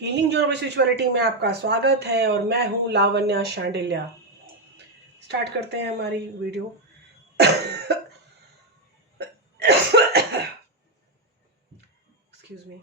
Healing जो spirituality में आपका स्वागत है और मैं हूं लावण्या शांडिल्या। स्टार्ट करते हैं हमारी वीडियो। Excuse me.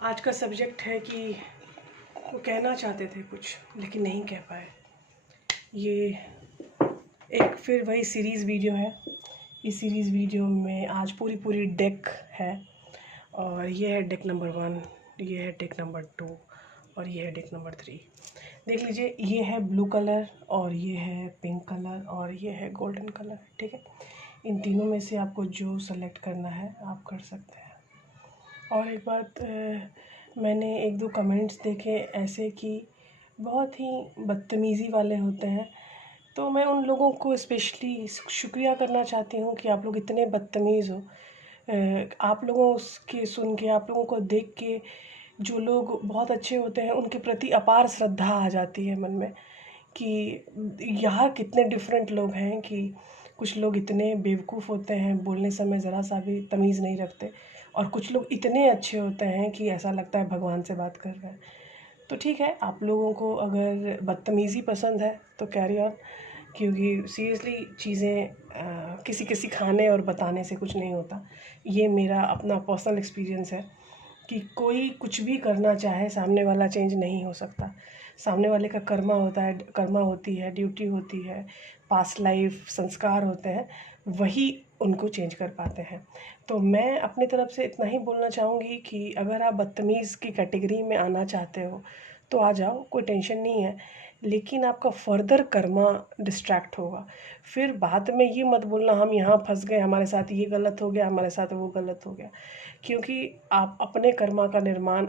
आज का सब्जेक्ट है कि वो कहना चाहते थे कुछ लेकिन नहीं कह पाए। ये एक फिर वही सीरीज़ वीडियो है। इस सीरीज़ वीडियो में आज पूरी डेक है और ये है डेक नंबर 1, ये है डेक नंबर 2 और ये है डेक नंबर 3। देख लीजिए, ये है ब्लू कलर और ये है पिंक कलर और ये है गोल्डन कलर। ठीक है, इन तीनों में से आपको जो सेलेक्ट करना है आप कर सकते हैं। और एक बात, मैंने 1-2 कमेंट्स देखे ऐसे कि बहुत ही बदतमीज़ी वाले होते हैं, तो मैं उन लोगों को स्पेशली शुक्रिया करना चाहती हूँ कि आप लोग इतने बदतमीज़ हो। आप लोगों के सुन के, आप लोगों को देख के जो लोग बहुत अच्छे होते हैं उनके प्रति अपार श्रद्धा आ जाती है मन में कि यहाँ कितने डिफरेंट लोग हैं। कि कुछ लोग इतने बेवकूफ़ होते हैं, बोलने समय ज़रा सा भी तमीज़ नहीं रखते, और कुछ लोग इतने अच्छे होते हैं कि ऐसा लगता है भगवान से बात कर रहे हैं। तो ठीक है, आप लोगों को अगर बदतमीज़ी पसंद है तो कैरी ऑन, क्योंकि सीरियसली चीज़ें किसी खाने और बताने से कुछ नहीं होता। ये मेरा अपना पर्सनल एक्सपीरियंस है कि कोई कुछ भी करना चाहे, सामने वाला चेंज नहीं हो सकता। सामने वाले का कर्मा होता है, कर्मा होती है, ड्यूटी होती है, पास्ट लाइफ संस्कार होते हैं, वही उनको चेंज कर पाते हैं। तो मैं अपनी तरफ से इतना ही बोलना चाहूँगी कि अगर आप बदतमीज़ की कैटेगरी में आना चाहते हो तो आ जाओ, कोई टेंशन नहीं है। लेकिन आपका फर्दर कर्मा डिस्ट्रैक्ट होगा। फिर बाद में ये मत बोलना हम यहाँ फंस गए, हमारे साथ ये गलत हो गया, हमारे साथ वो गलत हो गया। क्योंकि आप अपने कर्मा का निर्माण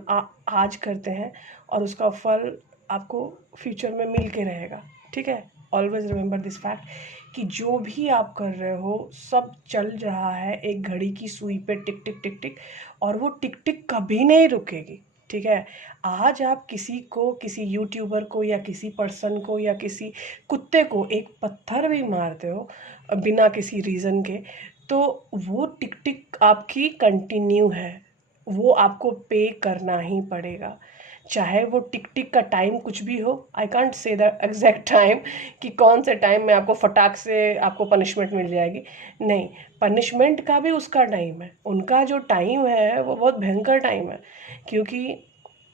आज करते हैं और उसका फल आपको फ्यूचर में मिल के रहेगा। ठीक है, ऑलवेज रिमेंबर दिस फैक्ट कि जो भी आप कर रहे हो सब चल रहा है एक घड़ी की सुई पे, टिक टिक टिक टिक, और वो टिक टिक कभी नहीं रुकेगी। ठीक है, आज आप किसी को, किसी यूट्यूबर को या किसी पर्सन को या किसी कुत्ते को एक पत्थर भी मारते हो बिना किसी रीज़न के, तो वो टिक टिक आपकी कंटिन्यू है, वो आपको पे करना ही पड़ेगा। चाहे वो टिक टिक का टाइम कुछ भी हो, I can't say the exact time कि कौन से टाइम में आपको फटाक से आपको पनिशमेंट मिल जाएगी। नहीं, पनिशमेंट का भी उसका टाइम है, उनका जो टाइम है वो बहुत भयंकर टाइम है। क्योंकि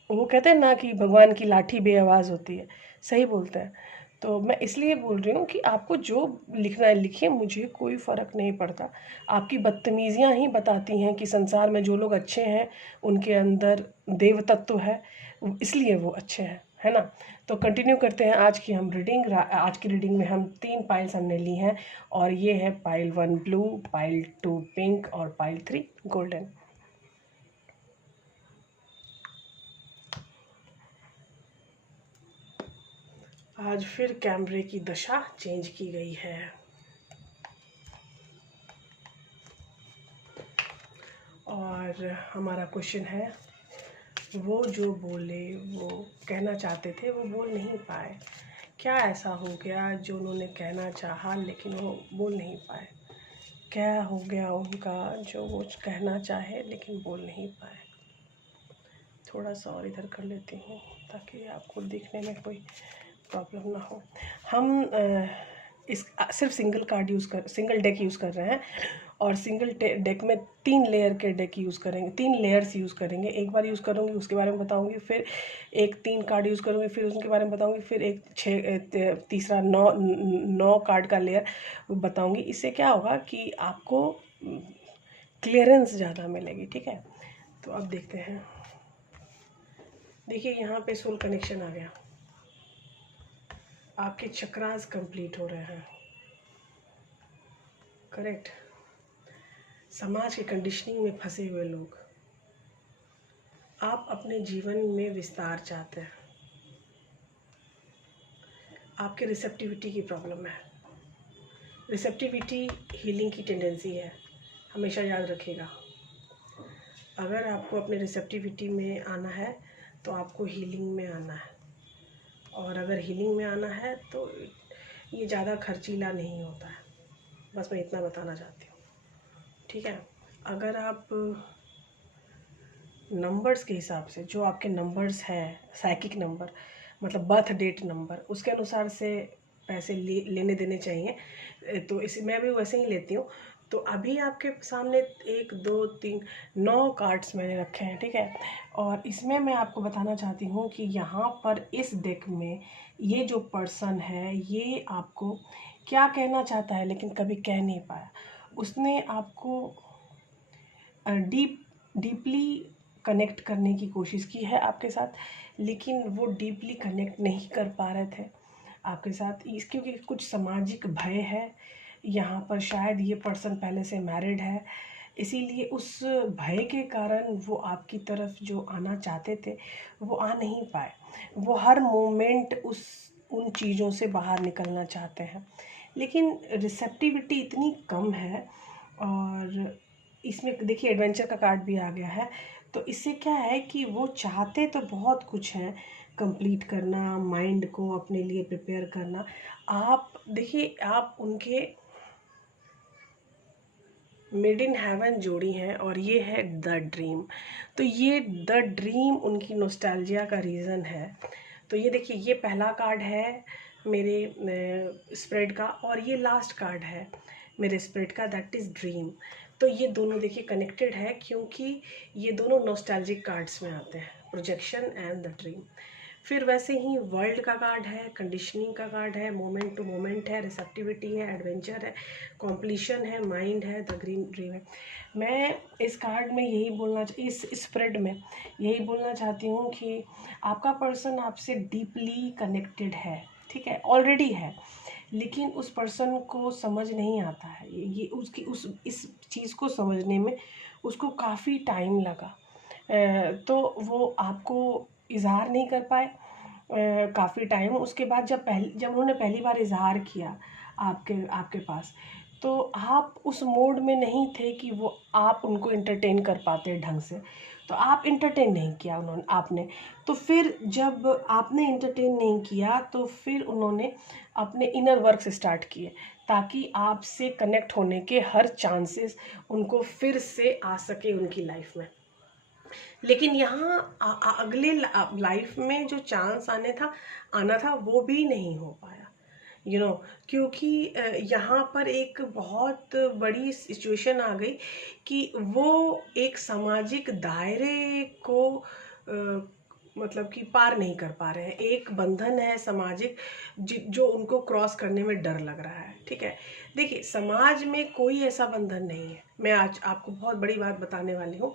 वो कहते हैं ना कि भगवान की लाठी बेआवाज़ होती है, सही बोलते हैं। तो मैं इसलिए बोल रही हूँ कि आपको जो लिखना है लिखिए, मुझे कोई फ़र्क नहीं पड़ता। आपकी बदतमीज़ियाँ ही बताती हैं कि संसार में जो लोग अच्छे हैं उनके अंदर देव तत्व है, इसलिए वो अच्छे हैं, है ना। तो कंटिन्यू करते हैं आज की हम रीडिंग। आज की रीडिंग में हम 3 पाइल्स हमने ली हैं और ये है पाइल 1 ब्लू, पाइल 2 पिंक और पाइल 3 गोल्डन। आज फिर कैमरे की दशा चेंज की गई है। और हमारा क्वेश्चन है, वो जो बोले, वो कहना चाहते थे वो बोल नहीं पाए। क्या ऐसा हो गया जो उन्होंने कहना चाहा लेकिन वो बोल नहीं पाए? क्या हो गया उनका जो वो कहना चाहे लेकिन बोल नहीं पाए? थोड़ा सा और इधर कर लेती हूँ ताकि आपको दिखने में कोई प्रॉब्लम ना हो। हम इस सिर्फ सिंगल डेक यूज़ कर रहे हैं और सिंगल डेक में 3 लेयर के डेक यूज़ करेंगे, 3 लेयर्स यूज़ करेंगे। एक बार यूज़ करूँगी उसके बारे में बताऊँगी, फिर एक 3 कार्ड यूज़ करूँगी फिर उसके बारे में बताऊँगी, फिर एक तीसरा 9 कार्ड का लेयर बताऊँगी। इससे क्या होगा कि आपको क्लियरेंस ज़्यादा मिलेगी, ठीक है। तो अब देखते हैं। देखिए यहाँ पे सोल कनेक्शन आ गया, आपके चक्रास कंप्लीट हो रहे हैं, करेक्ट। समाज की कंडीशनिंग में फंसे हुए लोग, आप अपने जीवन में विस्तार चाहते हैं, आपके रिसेप्टिविटी की प्रॉब्लम है। रिसेप्टिविटी हीलिंग की टेंडेंसी है, हमेशा याद रखिएगा। अगर आपको अपने रिसेप्टिविटी में आना है तो आपको हीलिंग में आना है, और अगर हीलिंग में आना है तो ये ज़्यादा खर्चीला नहीं होता है। बस मैं इतना बताना चाहती हूँ, ठीक है। अगर आप नंबर्स के हिसाब से, जो आपके नंबर्स हैं, साइकिक नंबर मतलब बर्थ डेट नंबर, उसके अनुसार से पैसे लेने देने चाहिए। तो इसे मैं भी वैसे ही लेती हूँ। तो अभी आपके सामने 1 2 3 9 कार्ड्स मैंने रखे हैं, ठीक है। और इसमें मैं आपको बताना चाहती हूँ कि यहाँ पर इस डेक में ये जो पर्सन है ये आपको क्या कहना चाहता है लेकिन कभी कह नहीं पाया। उसने आपको डीपली कनेक्ट करने की कोशिश की है आपके साथ, लेकिन वो डीपली कनेक्ट नहीं कर पा रहे थे आपके साथ, इस क्योंकि कुछ सामाजिक भय है यहाँ पर। शायद ये पर्सन पहले से मैरिड है, इसीलिए उस भय के कारण वो आपकी तरफ जो आना चाहते थे वो आ नहीं पाए। वो हर मोमेंट उन चीज़ों से बाहर निकलना चाहते हैं, लेकिन रिसेप्टिविटी इतनी कम है। और इसमें देखिए एडवेंचर का कार्ड भी आ गया है। तो इससे क्या है कि वो चाहते तो बहुत कुछ है, कंप्लीट करना, माइंड को अपने लिए प्रिपेयर करना। आप देखिए, आप उनके मेड इन हेवन जोड़ी हैं और ये है द ड्रीम। तो ये द ड्रीम उनकी नोस्टैल्जिया का रीज़न है। तो ये देखिए, ये पहला कार्ड है मेरे स्प्रेड का, और ये लास्ट कार्ड है मेरे स्प्रेड का, दैट इज़ ड्रीम। तो ये दोनों देखिए कनेक्टेड है, क्योंकि ये दोनों नॉस्टैल्जिक कार्ड्स में आते हैं, प्रोजेक्शन एंड द ड्रीम। फिर वैसे ही वर्ल्ड का कार्ड है, कंडीशनिंग का कार्ड है, मोमेंट टू मोमेंट है, रिसेप्टिविटी है, एडवेंचर है, कॉम्प्लीशन है, माइंड है, द ग्रीन ड्रीम है। मैं इस कार्ड में यही बोलना, इस स्प्रेड में यही बोलना चाहती हूँ कि आपका पर्सन आपसे डीपली कनेक्टेड है, ठीक है, ऑलरेडी है, लेकिन उस पर्सन को समझ नहीं आता है। ये उसकी इस चीज़ को समझने में उसको काफ़ी टाइम लगा। तो वो आपको इज़हार नहीं कर पाए काफ़ी टाइम। उसके बाद जब उन्होंने पहली बार इज़हार किया आपके पास, तो आप उस मोड में नहीं थे कि वो आप उनको एंटरटेन कर पाते ढंग से, तो आप एंटरटेन नहीं किया आपने। तो फिर जब आपने एंटरटेन नहीं किया तो फिर उन्होंने अपने इनर वर्क्स स्टार्ट किए, ताकि आपसे कनेक्ट होने के हर चांसेस उनको फिर से आ सके उनकी लाइफ में। लेकिन यहाँ अगले लाइफ में जो चांस आना था वो भी नहीं हो पाया, क्योंकि यहाँ पर एक बहुत बड़ी सिचुएशन आ गई कि वो एक सामाजिक दायरे को मतलब कि पार नहीं कर पा रहे हैं। एक बंधन है सामाजिक जो उनको क्रॉस करने में डर लग रहा है, ठीक है। देखिए, समाज में कोई ऐसा बंधन नहीं है। मैं आज आपको बहुत बड़ी बात बताने वाली हूँ।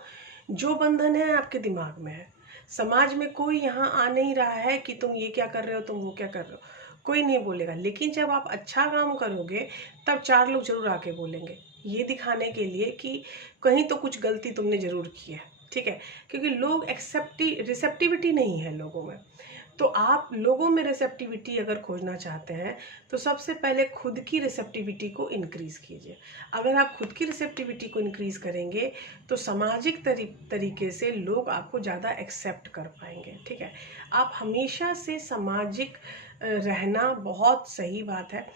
जो बंधन है आपके दिमाग में है। समाज में कोई यहाँ आ नहीं रहा है कि तुम ये क्या कर रहे हो, तुम वो क्या कर रहे हो, कोई नहीं बोलेगा। लेकिन जब आप अच्छा काम करोगे तब 4 लोग जरूर आके बोलेंगे, ये दिखाने के लिए कि कहीं तो कुछ गलती तुमने जरूर की है, ठीक है। क्योंकि लोग रिसेप्टिविटी नहीं है लोगों में। तो आप लोगों में रिसेप्टिविटी अगर खोजना चाहते हैं तो सबसे पहले खुद की रिसेप्टिविटी को इंक्रीज़ कीजिए। अगर आप खुद की रिसेप्टिविटी को इंक्रीज़ करेंगे तो सामाजिक तरीके से लोग आपको ज़्यादा एक्सेप्ट कर पाएंगे, ठीक है। आप हमेशा से सामाजिक रहना बहुत सही बात है।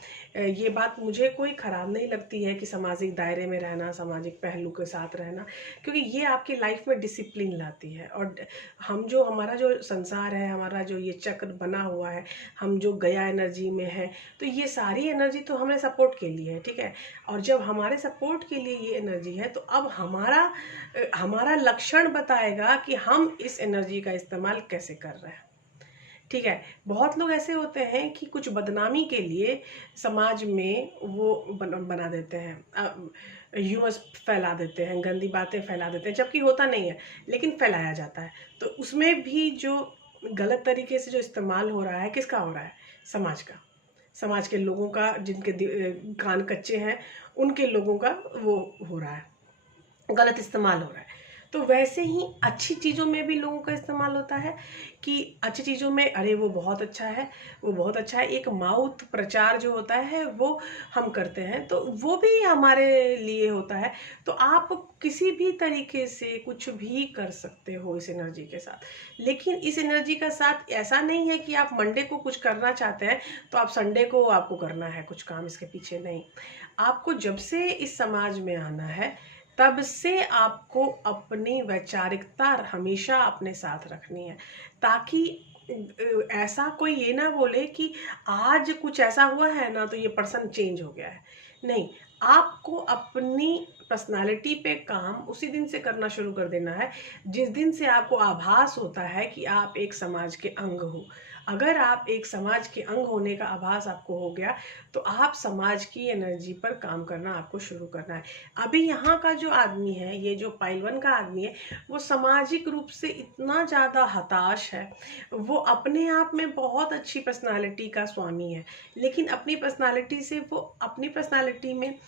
ये बात मुझे कोई ख़राब नहीं लगती है कि सामाजिक दायरे में रहना, सामाजिक पहलू के साथ रहना, क्योंकि ये आपकी लाइफ में डिसिप्लिन लाती है। और हमारा जो संसार है, हमारा जो ये चक्र बना हुआ है, हम जो गया एनर्जी में है, तो ये सारी एनर्जी तो हमें सपोर्ट के लिए है, ठीक है। और जब हमारे सपोर्ट के लिए ये एनर्जी है, तो अब हमारा लक्षण बताएगा कि हम इस एनर्जी का इस्तेमाल कैसे कर रहे हैं, ठीक है। बहुत लोग ऐसे होते हैं कि कुछ बदनामी के लिए समाज में वो बना देते हैं, ह्यूमस फैला देते हैं, गंदी बातें फैला देते हैं, जबकि होता नहीं है, लेकिन फैलाया जाता है। तो उसमें भी जो गलत तरीके से जो इस्तेमाल हो रहा है, किसका हो रहा है? समाज का, समाज के लोगों का, जिनके कान कच्चे हैं, उनके लोगों का वो हो रहा है, गलत इस्तेमाल हो रहा है। तो वैसे ही अच्छी चीज़ों में भी लोगों का इस्तेमाल होता है कि अच्छी चीज़ों में, अरे वो बहुत अच्छा है, वो बहुत अच्छा है, एक माउथ प्रचार जो होता है वो हम करते हैं, तो वो भी हमारे लिए होता है। तो आप किसी भी तरीके से कुछ भी कर सकते हो इस एनर्जी के साथ, लेकिन इस एनर्जी का साथ ऐसा नहीं है कि आप मंडे को कुछ करना चाहते हैं तो आप संडे को आपको करना है कुछ काम, इसके पीछे नहीं। आपको जब से इस समाज में आना है, तब से आपको अपनी वैचारिकता हमेशा अपने साथ रखनी है, ताकि ऐसा कोई ये ना बोले कि आज कुछ ऐसा हुआ है ना तो ये पर्सन चेंज हो गया है। नहीं, आपको अपनी पर्सनालिटी पे काम उसी दिन से करना शुरू कर देना है जिस दिन से आपको आभास होता है कि आप एक समाज के अंग हो। अगर आप एक समाज के अंग होने का आभास आपको हो गया, तो आप समाज की एनर्जी पर काम करना आपको शुरू करना है। अभी यहाँ का जो आदमी है, ये जो पाइल 1 का आदमी है, वो सामाजिक रूप से इतना ज़्यादा हताश है, वो अपने आप में बहुत अच्छी पर्सनालिटी का स्वामी है, लेकिन अपनी पर्सनालिटी में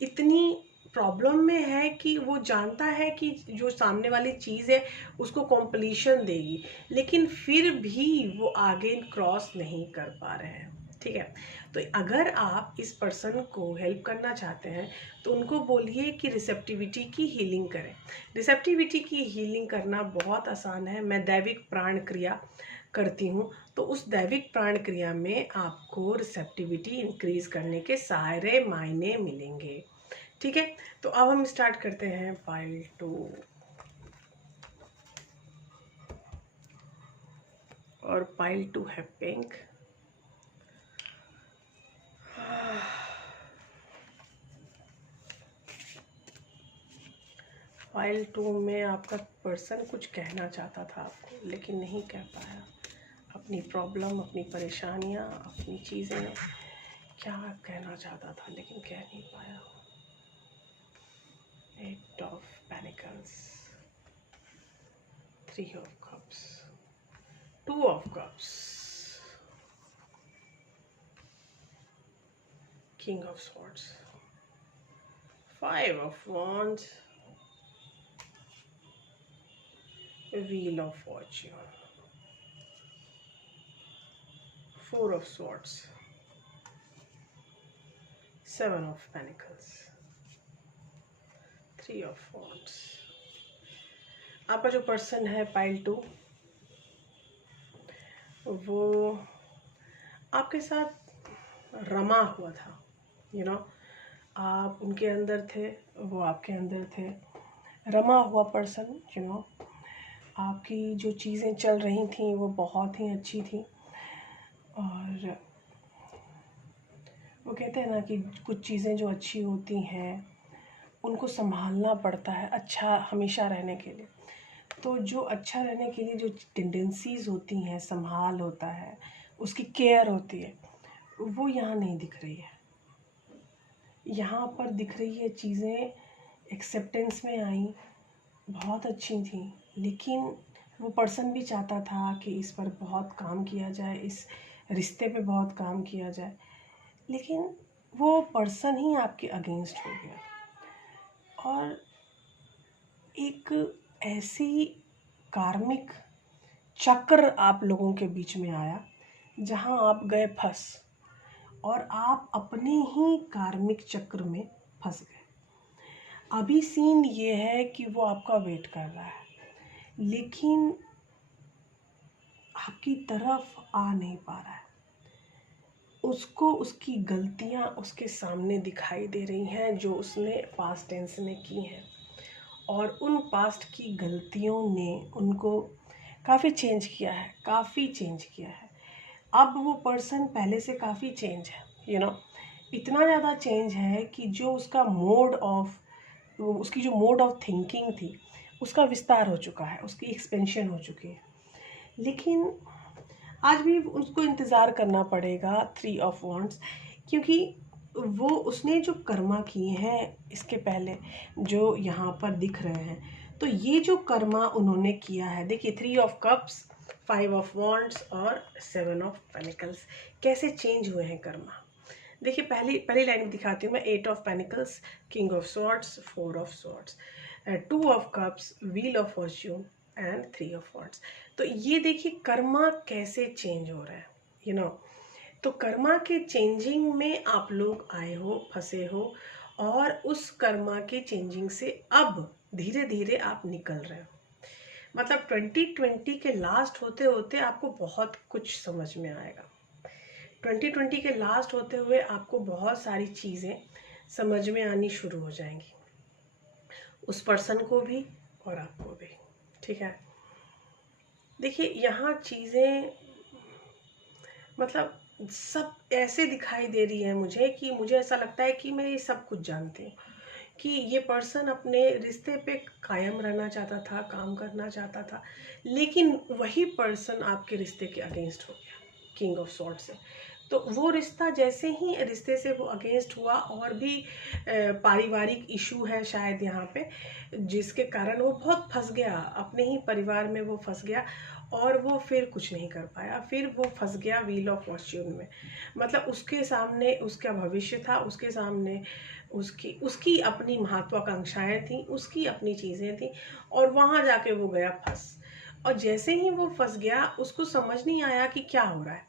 इतनी प्रॉब्लम में है कि वो जानता है कि जो सामने वाली चीज़ है उसको कॉम्प्लीशन देगी, लेकिन फिर भी वो आगे क्रॉस नहीं कर पा रहे हैं, ठीक है। तो अगर आप इस पर्सन को हेल्प करना चाहते हैं, तो उनको बोलिए कि रिसेप्टिविटी की हीलिंग करें। रिसेप्टिविटी की हीलिंग करना बहुत आसान है। मैं दैविक प्राण क्रिया करती हूँ, तो उस दैविक प्राण क्रिया में आपको रिसेप्टिविटी इंक्रीज करने के सारे मायने मिलेंगे, ठीक है। तो अब हम स्टार्ट करते हैं पाइल 2, और पाइल 2 है पिंक। पाइल 2 में आपका पर्सन कुछ कहना चाहता था आपको, लेकिन नहीं कह पाया। अपनी प्रॉब्लम, अपनी परेशानियाँ, अपनी चीज़ें क्या कहना चाहता था लेकिन कह नहीं पाया। 8 of Pentacles, 3 of Cups, 2 of Cups, King of Swords, 5 of Wands, Wheel of Fortune, 4 of Swords, 7 of Pentacles, 3 of Wands। आपका जो पर्सन है पाइल 2, वो आपके साथ रमा हुआ था, आप उनके अंदर थे, वो आपके अंदर थे। रमा हुआ पर्सन, आपकी जो चीज़ें चल रही थी वो बहुत ही अच्छी थी। और वो कहते हैं ना कि कुछ चीज़ें जो अच्छी होती हैं उनको संभालना पड़ता है अच्छा हमेशा रहने के लिए। तो जो अच्छा रहने के लिए जो टेंडेंसीज़ होती हैं, संभाल होता है, उसकी केयर होती है, वो यहाँ नहीं दिख रही है। यहाँ पर दिख रही है चीज़ें एक्सेप्टेंस में आई, बहुत अच्छी थी, लेकिन वो पर्सन भी चाहता था कि इस पर बहुत काम किया जाए, इस रिश्ते पे बहुत काम किया जाए, लेकिन वो पर्सन ही आपके अगेंस्ट हो गया। और एक ऐसी कार्मिक चक्र आप लोगों के बीच में आया जहां आप गए फंस, और आप अपने ही कार्मिक चक्र में फंस गए। अभी सीन ये है कि वो आपका वेट कर रहा है, लेकिन आपकी तरफ आ नहीं पा रहा है। उसको उसकी गलतियां उसके सामने दिखाई दे रही हैं जो उसने पास्ट टेंस में की हैं, और उन पास्ट की गलतियों ने उनको काफ़ी चेंज किया है, काफ़ी चेंज किया है। अब वो पर्सन पहले से काफ़ी चेंज है, इतना ज़्यादा चेंज है कि जो उसका उसकी जो मोड ऑफ थिंकिंग थी उसका विस्तार हो चुका है, उसकी एक्सपेंशन हो चुकी है। लेकिन आज भी उसको इंतज़ार करना पड़ेगा 3 ऑफ वॉन्ड्स, क्योंकि वो उसने जो कर्मा किए हैं इसके पहले जो यहाँ पर दिख रहे हैं, तो ये जो कर्मा उन्होंने किया है, देखिए 3 ऑफ कप्स, 5 ऑफ वॉन्ड्स और 7 ऑफ पेनिकल्स, कैसे चेंज हुए हैं कर्मा। देखिए पहली लाइन में दिखाती हूँ मैं। 8 of pentacles, king of swords, 4 of swords, 2 of cups, wheel of Fortune and 3 of wands. तो ये देखिए कर्मा कैसे चेंज हो रहा है, तो कर्मा के चेंजिंग में आप लोग आए हो, फंसे हो, और उस कर्मा के चेंजिंग से अब धीरे धीरे आप निकल रहे हो। मतलब 2020 के लास्ट होते होते आपको बहुत कुछ समझ में आएगा। 2020 के लास्ट होते हुए आपको बहुत सारी चीज़ें समझ में आनी शुरू हो जाएंगी, उस पर्सन को भी और आपको भी, ठीक है। देखिए यहाँ चीज़ें मतलब सब ऐसे दिखाई दे रही है मुझे कि मुझे ऐसा लगता है कि मैं ये सब कुछ जानती हूँ कि ये पर्सन अपने रिश्ते पे कायम रहना चाहता था, काम करना चाहता था, लेकिन वही पर्सन आपके रिश्ते के अगेंस्ट हो गया, किंग ऑफ स्वॉर्ड से। तो वो रिश्ता जैसे ही रिश्ते से वो अगेंस्ट हुआ, और भी पारिवारिक इशू है शायद यहाँ पे, जिसके कारण वो बहुत फंस गया, अपने ही परिवार में वो फंस गया, और वो फिर कुछ नहीं कर पाया, फिर वो फंस गया व्हील ऑफ फॉर्च्यून में। मतलब उसके सामने उसका भविष्य था, उसके सामने उसकी अपनी महत्वाकांक्षाएं थी, उसकी अपनी चीज़ें थी, और वहाँ जाके वो गया फंस। और जैसे ही वो फंस गया उसको समझ नहीं आया कि क्या हो रहा है,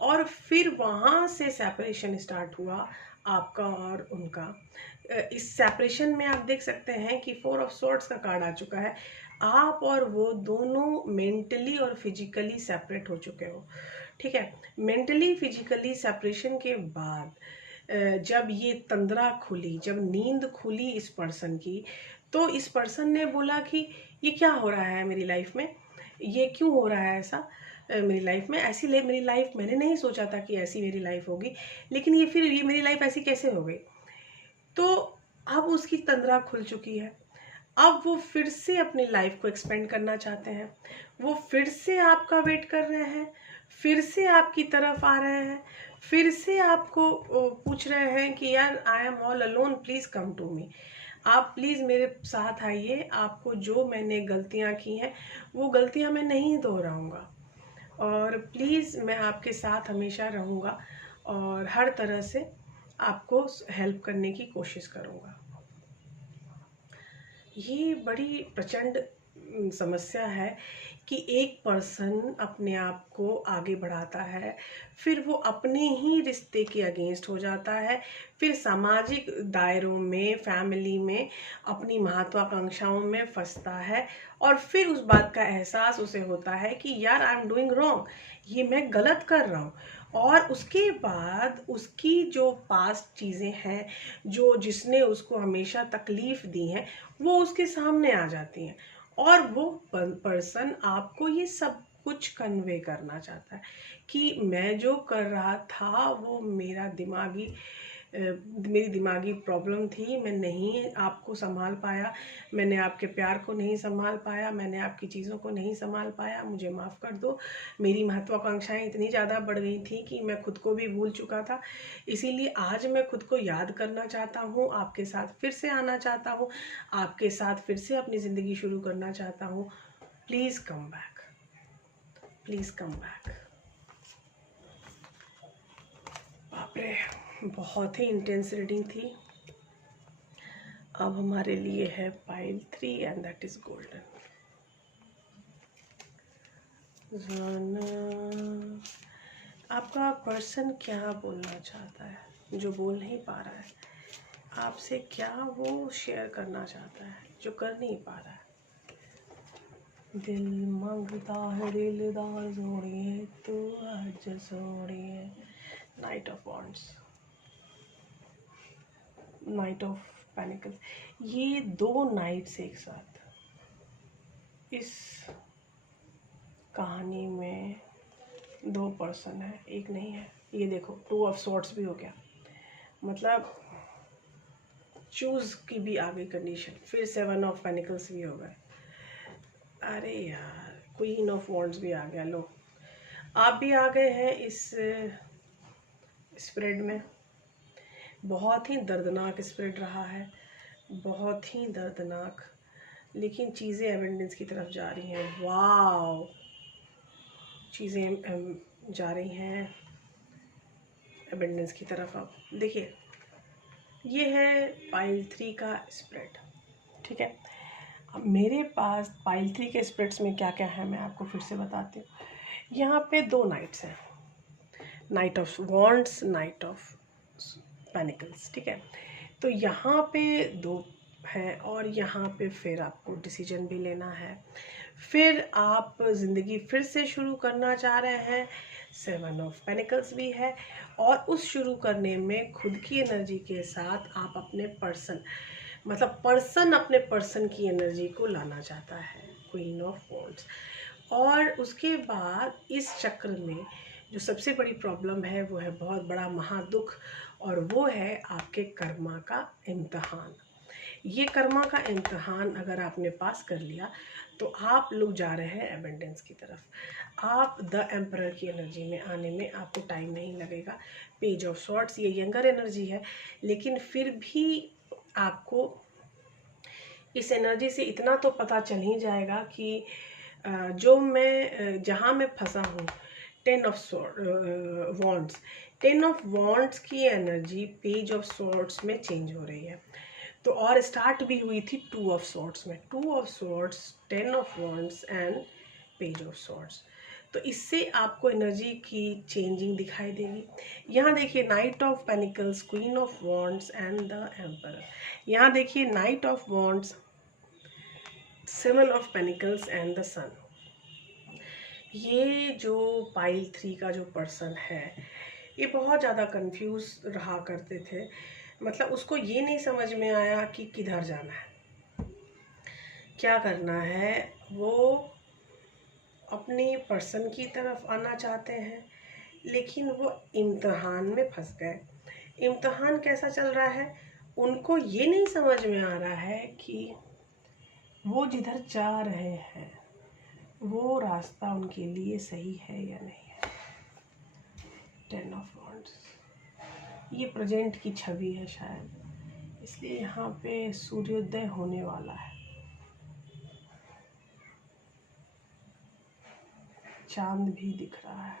और फिर वहाँ से सेपरेशन स्टार्ट हुआ आपका और उनका। इस सेपरेशन में आप देख सकते हैं कि 4 ऑफ स्वॉर्ड्स का कार्ड आ चुका है। आप और वो दोनों मेंटली और फिजिकली सेपरेट हो चुके हो, ठीक है। मेंटली फिजिकली सेपरेशन के बाद जब ये तंद्रा खुली, जब नींद खुली इस पर्सन की, तो इस पर्सन ने बोला कि ये क्या हो रहा है मेरी लाइफ में, ये क्यों हो रहा है ऐसा मेरी लाइफ में, ऐसी मेरी लाइफ मैंने नहीं सोचा था कि ऐसी मेरी लाइफ होगी, लेकिन ये मेरी लाइफ ऐसी कैसे हो गई। तो अब उसकी तंद्रा खुल चुकी है, अब वो फिर से अपनी लाइफ को एक्सपेंड करना चाहते हैं, वो फिर से आपका वेट कर रहे हैं, फिर से आपकी तरफ आ रहे हैं, फिर से आपको पूछ रहे हैं कि यार I am all alone, please come to me, आप प्लीज़ मेरे साथ आइए, आपको जो मैंने गलतियां की हैं वो गलतियां मैं नहीं दोहराऊंगा, और प्लीज़ मैं आपके साथ हमेशा रहूँगा, और हर तरह से आपको हेल्प करने की कोशिश करूँगा। ये बड़ी प्रचंड समस्या है कि एक पर्सन अपने आप को आगे बढ़ाता है, फिर वो अपने ही रिश्ते के अगेंस्ट हो जाता है, फिर सामाजिक दायरों में, फैमिली में अपनी महत्वाकांक्षाओं में फंसता है, और फिर उस बात का एहसास उसे होता है कि यार आई एम डूइंग रॉन्ग, ये मैं गलत कर रहा हूँ। और उसके बाद उसकी जो पास्ट चीज़ें हैं, जो जिसने उसको हमेशा तकलीफ़ दी हैं, वो उसके सामने आ जाती हैं, और वो पर्सन आपको ये सब कुछ कन्वे करना चाहता है कि मैं जो कर रहा था वो मेरी दिमागी प्रॉब्लम थी, मैं नहीं आपको संभाल पाया, मैंने आपके प्यार को नहीं संभाल पाया, मैंने आपकी चीज़ों को नहीं संभाल पाया, मुझे माफ़ कर दो। मेरी महत्वाकांक्षाएं इतनी ज़्यादा बढ़ गई थी कि मैं खुद को भी भूल चुका था, इसीलिए आज मैं खुद को याद करना चाहता हूँ, आपके साथ फिर से आना चाहता हूँ, आपके साथ फिर से अपनी ज़िंदगी शुरू करना चाहता हूँ। Please come back, please come back. बाप रे, बहुत ही इंटेंस रीडिंग थी। अब हमारे लिए है pile 3 and that is golden. आपका पर्सन क्या बोलना चाहता है जो बोल नहीं पा रहा है, आपसे क्या वो शेयर करना चाहता है जो कर नहीं पा रहा है। दिल मांगता है दिलदार जोड़िए, तू आज जोड़िए। Night of wands, night of panicles. ये 2 नाइट्स एक साथ इस कहानी में 2 पर्सन है, एक नहीं है। ये देखो 2 ऑफ स्वॉर्ड्स भी हो गया, मतलब चूज की भी आ गई कंडीशन। फिर 7 ऑफ पेनिकल्स भी हो गए। अरे यार क्वीन ऑफ वॉन्ड्स भी आ गया। लो आप भी आ गए हैं इस स्प्रेड में। बहुत ही दर्दनाक स्प्रेड रहा है, बहुत ही दर्दनाक, लेकिन चीज़ें एबंडेंस की तरफ जा रही हैं। वाव, चीज़ें जा रही हैं एबंडेंस की तरफ। अब देखिए ये है पाइल 3 का स्प्रेड, ठीक है। अब मेरे पास पाइल 3 के स्प्रेड्स में क्या क्या है मैं आपको फिर से बताती हूँ। यहाँ पे 2 नाइट्स हैं, night of wands, night of panicles, ठीक है। तो यहाँ पे 2 है और यहाँ पे फिर आपको डिसीजन भी लेना है। फिर आप ज़िंदगी फिर से शुरू करना चाह रहे हैं, 7 ऑफ पेनिकल्स भी है। और उस शुरू करने में खुद की एनर्जी के साथ आप अपने पर्सन, मतलब पर्सन अपने पर्सन की एनर्जी को लाना चाहता है, क्वीन ऑफ वॉन्ड्स। और उसके बाद इस चक्र में जो सबसे बड़ी प्रॉब्लम है वो है बहुत बड़ा महादुख, और वो है आपके कर्मा का इम्तहान। ये कर्मा का इम्तहान अगर आपने पास कर लिया तो आप लोग जा रहे हैं एबंडेंस की तरफ। आप द एम्परर की एनर्जी में आने में आपको टाइम नहीं लगेगा। पेज ऑफ स्वॉर्ड्स ये यंगर एनर्जी है, लेकिन फिर भी आपको इस एनर्जी से इतना तो पता चल ही जाएगा कि जो मैं जहाँ मैं फंसा हूँ, 10 ऑफ वॉन्ड्स, 10 ऑफ वॉन्ड्स की एनर्जी पेज ऑफ स्वॉर्ड्स में चेंज हो रही है। तो और स्टार्ट भी हुई थी 2 ऑफ स्वॉर्ड्स में, 2 of swords, 10 of wands and page of swords. तो इससे आपको एनर्जी की चेंजिंग दिखाई देगी। यहाँ देखिए knight of pentacles, queen of wands and the emperor. यहाँ देखिए knight of wands, 7 of pentacles and the sun. ये जो पाइल 3 का जो पर्सन है ये बहुत ज़्यादा कंफ्यूज रहा करते थे। मतलब उसको ये नहीं समझ में आया कि किधर जाना है, क्या करना है। वो अपने पर्सन की तरफ आना चाहते हैं, लेकिन वो इम्तहान में फंस गए। इम्तहान कैसा चल रहा है, उनको ये नहीं समझ में आ रहा है कि वो जिधर जा रहे हैं वो रास्ता उनके लिए सही है या नहीं है। 10 ऑफ वॉन्ड्स ये प्रेजेंट की छवि है शायद, इसलिए यहाँ पे सूर्योदय होने वाला है। चांद भी दिख रहा है।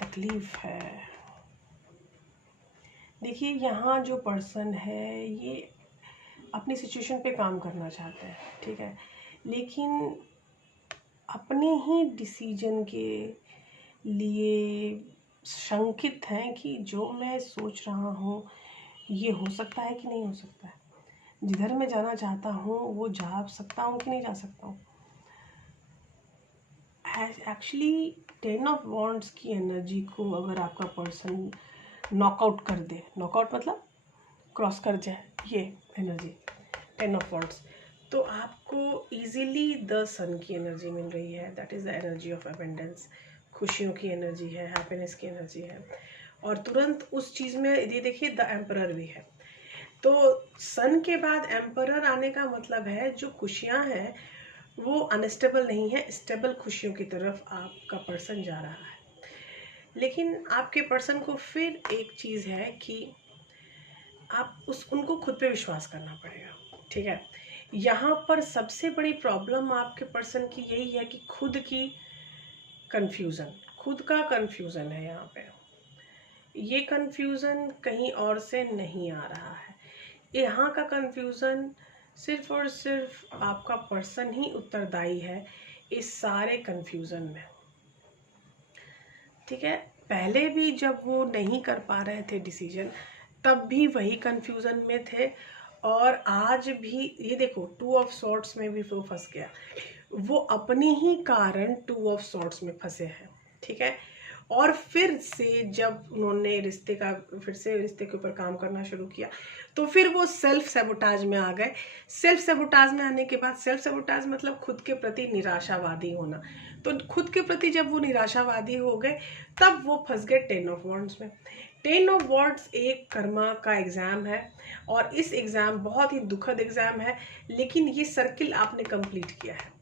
तकलीफ है। देखिए यहाँ जो पर्सन है ये अपनी सिचुएशन पे काम करना चाहते हैं, ठीक है, लेकिन अपने ही डिसीजन के लिए शंकित हैं कि जो मैं सोच रहा हूँ ये हो सकता है कि नहीं हो सकता है। जिधर मैं जाना चाहता हूँ वो जा सकता हूँ कि नहीं जा सकता हूँ। एक्चुअली 10 ऑफ वॉन्ड्स की एनर्जी को अगर आपका पर्सन नॉकआउट कर दे, नॉकआउट मतलब क्रॉस कर जाए ये एनर्जी 10 ऑफ वॉन्ड्स, तो आपको इजीली द सन की एनर्जी मिल रही है। That is the energy of abundance, खुशियों की एनर्जी है, हैप्पीनेस की एनर्जी है। और तुरंत उस चीज़ में ये देखिए द एम्परर भी है। तो सन के बाद एम्परर आने का मतलब है जो खुशियाँ हैं वो अनस्टेबल नहीं है, स्टेबल खुशियों की तरफ आपका पर्सन जा रहा है। लेकिन आपके पर्सन को फिर एक चीज़ है कि आप उनको खुद पे विश्वास करना पड़ेगा, ठीक है। यहाँ पर सबसे बड़ी प्रॉब्लम आपके पर्सन की यही है कि खुद की कंफ्यूजन, खुद का कंफ्यूजन है। यहाँ पे ये कंफ्यूजन कहीं और से नहीं आ रहा है। यहाँ का कंफ्यूजन सिर्फ और सिर्फ आपका पर्सन ही उत्तरदायी है इस सारे कंफ्यूजन में, ठीक है। पहले भी जब वो नहीं कर पा रहे थे डिसीजन तब भी वही कंफ्यूजन में थे, और आज भी ये देखो 2 ऑफ सॉर्ट्स में भी वो फंस गया। वो अपने ही कारण 2 ऑफ सॉर्ट्स में फंसे हैं। ठीक है। और फिर से जब उन्होंने फिर से रिश्ते के ऊपर काम करना शुरू किया तो फिर वो सेल्फ सेबोटाज में आ गए। सेल्फ सेबोटाज में आने के बाद, सेल्फ सेबोटाज मतलब खुद के प्रति निराशावादी होना, तो खुद के प्रति जब वो निराशावादी हो गए तब वो फंस गए 10 ऑफ वॉन्ड्स में। 10 ऑफ वॉन्ड्स एक कर्मा का एग्जाम है और इस एग्जाम बहुत ही दुखद एग्जाम है, लेकिन ये सर्किल आपने कंप्लीट किया है।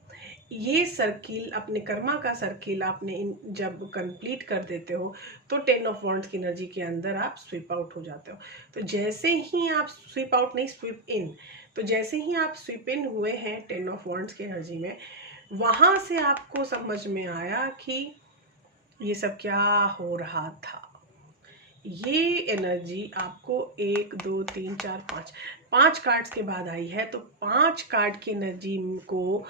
ये सर्किल, अपने कर्मा का सर्किल आपने जब कंप्लीट कर देते हो तो 10 ऑफ वॉन्ड्स की एनर्जी के अंदर आप स्वीप आउट हो जाते हो। तो जैसे ही आप स्वीप आउट नहीं, स्वीप इन, तो जैसे ही आप स्वीप इन हुए हैं 10 ऑफ वॉन्ड्स की एनर्जी में, वहां से आपको समझ में आया कि ये सब क्या हो रहा था। ये एनर्जी आपको 1 2 3 4 5 कार्ड्स के बाद आई है। तो 5 कार्ड की एनर्जी को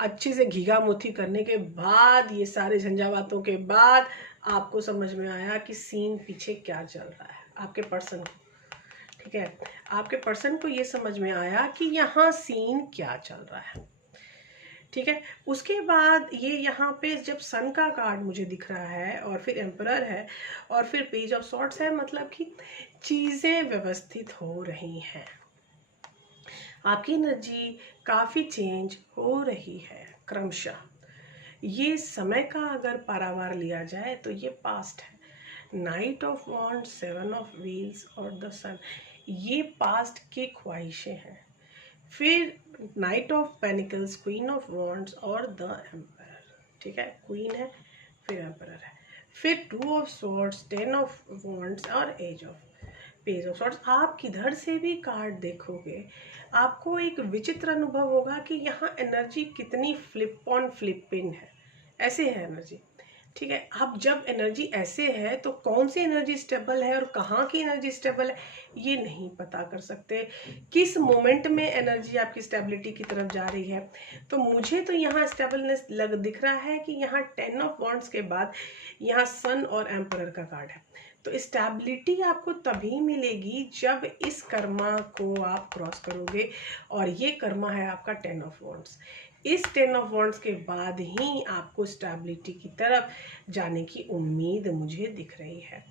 अच्छे से घीघा मुट्ठी करने के बाद, ये सारे झंझावातों के बाद आपको समझ में आया कि सीन पीछे क्या चल रहा है आपके पर्सन को। ठीक है, आपके पर्सन को ये समझ में आया कि यहाँ सीन क्या चल रहा है। ठीक है, उसके बाद ये यहाँ पे जब सन का कार्ड मुझे दिख रहा है और फिर एम्परर है और फिर पेज ऑफ सॉर्ड्स है, मतलब कि चीजें व्यवस्थित हो रही हैं, आपकी एनर्जी काफी चेंज हो रही है क्रमशः। ये समय का अगर पारावार लिया जाए तो ये पास्ट है। Knight of wands, 7 of wheels और द सन, ये पास्ट की ख्वाहिशें हैं। फिर knight of pentacles, queen of wands और द एम्परर। ठीक है, क्वीन है फिर एम्परर है, फिर 2 ऑफ स्वॉर्ड्स, 10 ऑफ वॉन्ड्स और ace of page of swords. आप किधर से भी कार्ड देखोगे आपको एक विचित्र अनुभव होगा कि यहाँ एनर्जी कितनी फ्लिप ऑन फ्लिप इन है, ऐसे है एनर्जी। ठीक है, अब जब एनर्जी ऐसे है तो कौन सी एनर्जी स्टेबल है और कहाँ की एनर्जी स्टेबल है ये नहीं पता कर सकते। किस मोमेंट में एनर्जी आपकी स्टेबिलिटी की तरफ जा रही है। तो मुझे तो यहाँ स्टेबलनेस दिख रहा है कि यहाँ 10 ऑफ वॉन्ड्स के बाद यहाँ सन और एम्परर का कार्ड है। तो स्टेबिलिटी आपको तभी मिलेगी जब इस कर्मा को आप क्रॉस करोगे, और ये कर्मा है आपका 10 ऑफ वॉन्ड्स। इस 10 ऑफ वॉन्ड्स के बाद ही आपको स्टेबिलिटी की तरफ जाने की उम्मीद मुझे दिख रही है।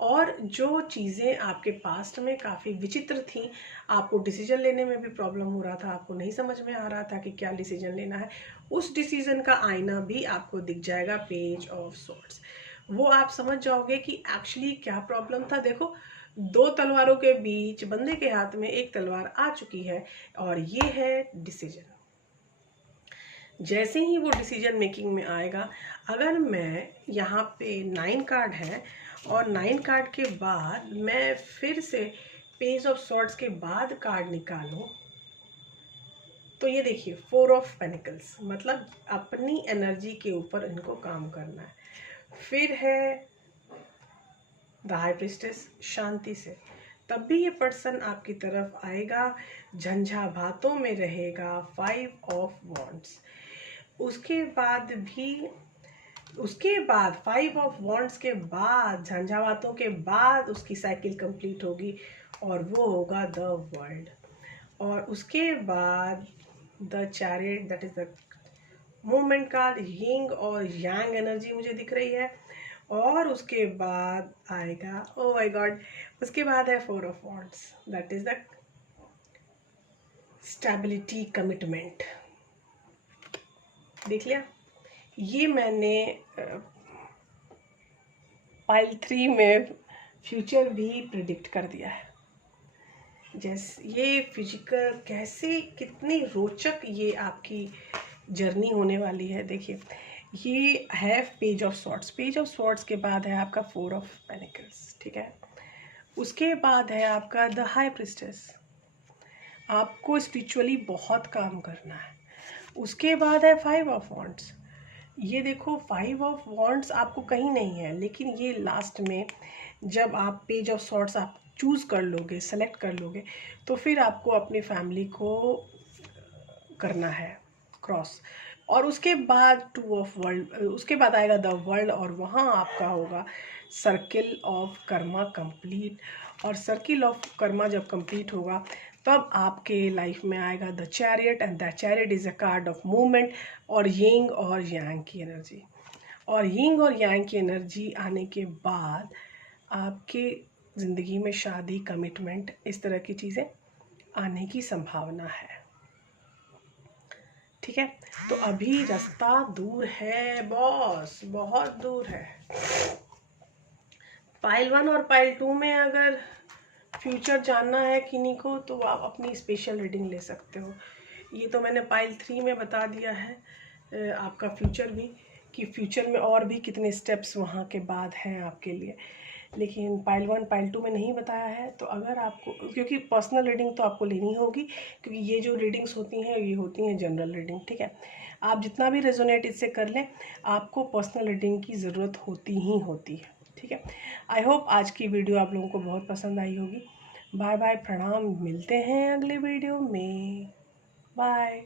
और जो चीज़ें आपके पास्ट में काफ़ी विचित्र थी, आपको डिसीजन लेने में भी प्रॉब्लम हो रहा था, आपको नहीं समझ में आ रहा था कि क्या डिसीजन लेना है, उस डिसीजन का आईना भी आपको दिख जाएगा पेज ऑफ सॉर्ड्स। वो आप समझ जाओगे कि एक्चुअली क्या प्रॉब्लम था। देखो, 2 तलवारों के बीच बंदे के हाथ में एक तलवार आ चुकी है और ये है डिसीजन। जैसे ही वो डिसीजन मेकिंग में आएगा, अगर मैं यहाँ पे 9 कार्ड है और 9 कार्ड के बाद मैं फिर से पेज ऑफ सॉर्ड्स के बाद कार्ड निकालूं, तो ये देखिए 4 ऑफ पेनिकल्स, मतलब अपनी एनर्जी के ऊपर इनको काम करना है। फिर है द हाई प्रीस्टेस, शांति से, तब भी ये पर्सन आपकी तरफ आएगा, झंझावातों में रहेगा। 5 ऑफ वॉन्ड्स, उसके बाद 5 ऑफ वॉन्ड्स के बाद, झंझावातों के बाद उसकी साइकिल कंप्लीट होगी और वो होगा द वर्ल्ड। और उसके बाद the chariot, that is the movement card, Ying और यांग एनर्जी मुझे दिख रही है। और उसके बाद आएगा, ओ माय गॉड, उसके बाद है 4 of wands, that is the stability, commitment. देख लिया, ये मैंने पाइल 3 में फ्यूचर भी प्रिडिक्ट कर दिया है। जैसे ये फिजिकल कैसे, कितनी रोचक ये आपकी जर्नी होने वाली है। देखिए, ये है page of swords. Page of swords के बाद है आपका 4 ऑफ पेनिकल्स। ठीक है, उसके बाद है आपका द हाई प्रीस्टेस, आपको स्पिरिचुअली बहुत काम करना है। उसके बाद है 5 ऑफ वॉन्ड्स। ये देखो, 5 ऑफ वॉन्ड्स आपको कहीं नहीं है, लेकिन ये लास्ट में जब आप पेज ऑफ सॉर्ड्स आप चूज़ कर लोगे, सेलेक्ट कर लोगे, तो फिर आपको अपनी फैमिली को करना है क्रॉस। और उसके बाद 2 ऑफ वर्ल्ड, उसके बाद आएगा द वर्ल्ड, और वहाँ आपका होगा सर्किल ऑफ कर्मा कंप्लीट। और सर्किल ऑफ कर्मा जब कंप्लीट होगा तब आपके लाइफ में आएगा the chariot, and the chariot is a card of movement और यिंग और यांग की एनर्जी। और यिंग और यांग की एनर्जी आने के बाद आपके ज़िंदगी में शादी, कमिटमेंट, इस तरह की चीज़ें आने की संभावना है। ठीक है, तो अभी रास्ता दूर है बॉस, बहुत दूर है। पाइल 1 और पाइल 2 में अगर फ्यूचर जानना है किन्हीं को तो आप अपनी स्पेशल रीडिंग ले सकते हो। ये तो मैंने पाइल 3 में बता दिया है आपका फ्यूचर भी, कि फ्यूचर में और भी कितने स्टेप्स वहाँ के बाद हैं आपके लिए, लेकिन पाइल 1 पाइल 2 में नहीं बताया है। तो अगर आपको, क्योंकि पर्सनल रीडिंग तो आपको लेनी होगी, क्योंकि ये जो रीडिंग्स होती हैं ये होती हैं जनरल रीडिंग। ठीक है, आप जितना भी रेजोनेट इससे कर लें, आपको पर्सनल रीडिंग की ज़रूरत होती ही होती है। ठीक है, आई होप आज की वीडियो आप लोगों को बहुत पसंद आई होगी। बाय बाय, प्रणाम, मिलते हैं अगले वीडियो में। बाय।